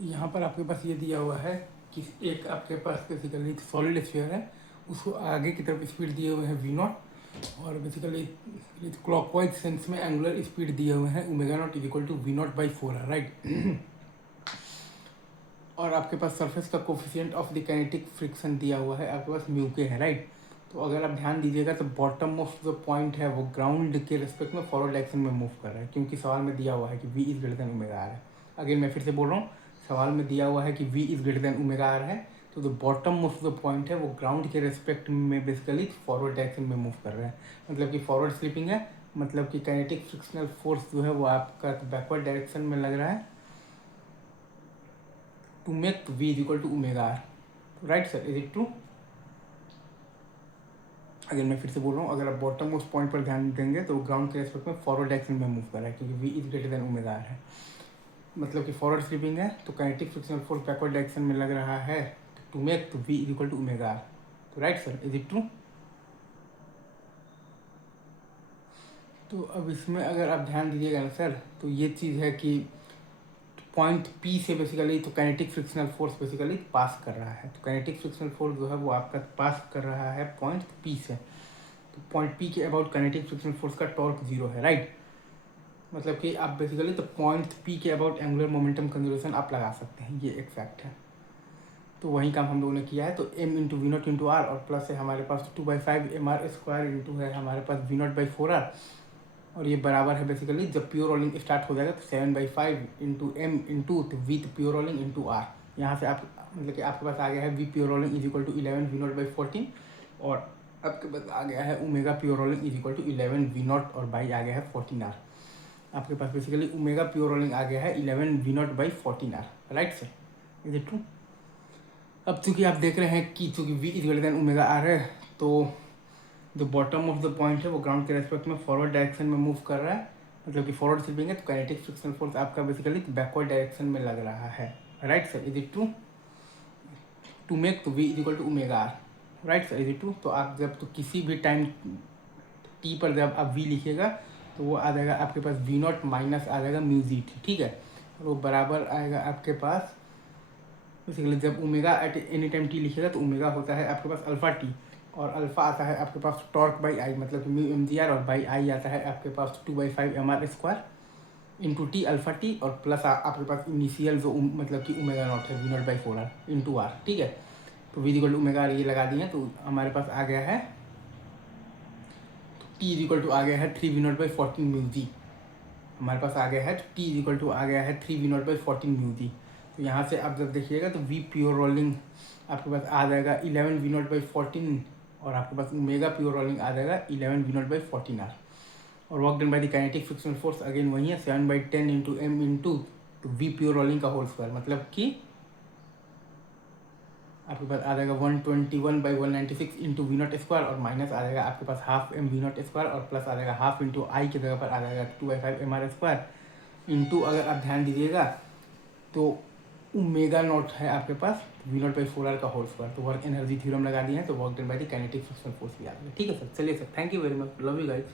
यहाँ पर आपके पास ये दिया हुआ है कि एक आपके पास बेसिकली सॉलिड स्फीयर है, उसको आगे की तरफ स्पीड दिए हुए हैं वी नॉट, और बेसिकली क्लॉकवाइज सेंस में एंगुलर स्पीड दिए हुए हैं omega naught equal to V naught by 4 है, राइट। और आपके पास सरफेस का coefficient of the kinetic friction दिया हुआ है आपके पास म्यू के है, राइट। तो अगर आप ध्यान दीजिएगा तो बॉटम मोस्ट जो पॉइंट है वो ग्राउंड के रिस्पेक्ट में फॉरवर्ड डायरेक्शन में मूव कर रहा है, क्योंकि सवाल में दिया हुआ है कि V is greater than omega are है। अगेन मैं फिर से बोल रहा हूँ, सवाल में दिया हुआ है कि V is greater than omega are है, तो जो बॉटम मोस्ट जो पॉइंट है वो ग्राउंड के रिस्पेक्ट में बेसिकली फॉरवर्ड डायरेक्शन में मूव कर रहा है, मतलब कि फॉरवर्ड स्लिपिंग है, मतलब कि काइनेटिक फ्रिक्शनल फोर्स जो है वो आपका बैकवर्ड डायरेक्शन में लग रहा है to make v is equal to omega are, right sir, is it true. अगर मैं फिर से बोल रहा हूँ, अगर आप बॉटम मोस्ट पॉइंट पर ध्यान देंगे तो ग्राउंड के रेस्पेक्ट में फॉरवर्ड डायरेक्शन में मूव कर रहा है, क्योंकि v is greater than omega are है, मतलब कि फॉरवर्ड स्लिपिंग है, तो kinetic frictional force backward direction में लग रहा है to make v is equal to omega r, तो right sir, is it true. तो अब इसमें अगर आप ध्यान दीजिएगा ना सर, तो ये चीज़ है कि पॉइंट पी से बेसिकली तो काइनेटिक फ्रिक्शनल फोर्स बेसिकली पास कर रहा है, तो काइनेटिक फ्रिक्शनल फोर्स जो है वो आपका पास कर रहा है पॉइंट पी से, तो पॉइंट पी के अबाउट काइनेटिक फ्रिक्शनल फोर्स का टॉर्क जीरो है, राइट। मतलब कि आप बेसिकली तो पॉइंट पी के अबाउट एंगुलर मोमेंटम कंजर्वेशन आप लगा सकते हैं, ये एक फैक्ट है। तो वही काम हम लोगों ने किया है, तो m into we naught into R और प्लस है हमारे पास 2/5 mr स्क्वायर इंटू है हमारे पास वी नॉट बाई 4r, और ये बराबर है बेसिकली जब प्योर रोलिंग स्टार्ट हो जाएगा तो 7/5 into M into with pure rolling into R. यहाँ से आप मतलब कि आपके पास आ गया है V pure rolling is equal to 11 we naught by 14, और आपके पास आ गया है omega pure rolling is equal to 11 we naught और बाई आ गया है 14r। आपके पास बेसिकली ओमेगा प्योर रोलिंग आ गया है 11 we naught by 14r, right sir, is it true. अब चूंकि आप देख रहे हैं कि चूंकि V is greater than omega are है, तो जो बॉटम ऑफ द पॉइंट है वो ग्राउंड के रेस्पेक्ट में फॉरवर्ड डायरेक्शन में मूव कर रहा है, मतलब कि फॉरवर्ड स्लिपिंग है, तो काइनेटिक फ्रिक्शनल फोर्स आपका बेसिकली बैकवर्ड डायरेक्शन में लग रहा है, right sir, is it true. To make तो v is equal to omega are, right sir, is it true. तो आप जब तो किसी भी टाइम टी पर जब आप वी लिखिएगा तो वो आ जाएगा आपके पास वी नॉट माइनस आ जाएगा म्यू जी टी, ठीक है, और वो बराबर आएगा आपके पास बेसिकली जब omega at any time T लिखिएगा तो ओमेगा होता है आपके पास अल्फा टी, और अल्फा आता है आपके पास टॉर्क बाई आई, मतलब कि म्यू एम जी आर, और बाई आई आता है आपके पास 2/5 mr square into T alpha T, और प्लस आपके पास इनिशियल जो मतलब कि ओमेगा नॉट है V naught by 4r into R, ठीक है। तो we equal to omega R ये लगा दिए, तो हमारे पास आ गया है टी इक्वल टू आ गया है 3 we naught by 14 mu G, हमारे पास आ गया है टी इक्वल टू आ गया है 3 we naught by 14 mu G. तो यहाँ से आप जब देखिएगा तो वी प्योर रोलिंग आपके पास आ जाएगा 11 वी नॉट बाई 14, और आपके पास ओमेगा प्योर रोलिंग आ जाएगा 11 वी नॉट बाई 14r, और work done by the kinetic frictional force again वही है 7/10 into M into v pure rolling का होल स्क्वायर, मतलब कि आपके पास आ जाएगा 121/196 इंटू वी नॉट स्क्वायर, और माइनस आ जाएगा आपके पास half m v naught square, और प्लस आ जाएगा हाफ इंटू आई की जगह पर आ जाएगा 2/5 mr स्क्वायर इंटू, अगर आप ध्यान दीजिएगा तो ओमेगा नॉट है आपके पास वी नॉट बाई 4r का होल स्क्वायर, तो वर्क एनर्जी थ्योरम लगा दिए हैं, तो work done by the kinetic frictional force भी आ गया, ठीक है सर। चलिए sir, thank you very much, love you guys.